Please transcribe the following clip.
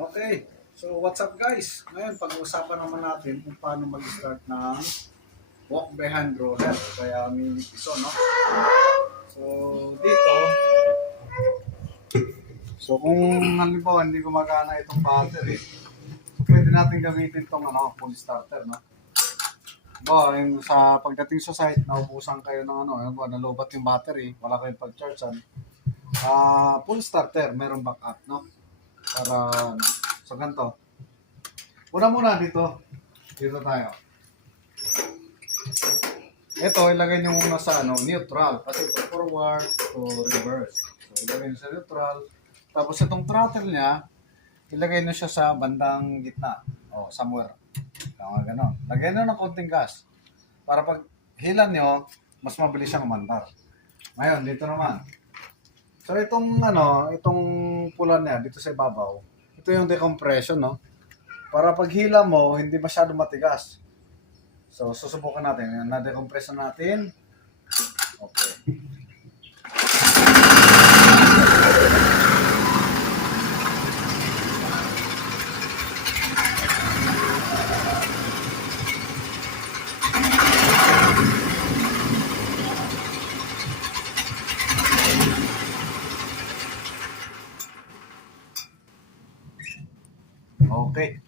Okay. So, what's up guys? Ngayon, pag-uusapan naman natin kung paano mag-start ng walk behind roller. Kaya mini piso, no? So, dito. So, kung halimbawa hindi gumagana itong battery, pwede natin gamitin itong full starter, no? Yung sa pagdating sa site, naubusan kayo ng nalobat yung battery, wala kayong pag-chargean. Full starter, meron backup, no? Para, so ganito. Muna dito tayo. Ito, ilagay nyo muna sa neutral. Kasi ito forward to reverse. So, ilagay nyo sa neutral. Tapos itong throttle niya, ilagay nyo siya sa bandang gitna. O, somewhere. Kaya ganon. Lagay nyo ng konting gas. Para pag hilan nyo, mas mabilis siyang umandar. Ngayon, dito naman. So, itong pula niya, dito sa ibabaw, ito yung decompression, no? Para pag hila mo, hindi masyado matigas. So, susubukan natin. Na-decompress na natin. Okay. Okay.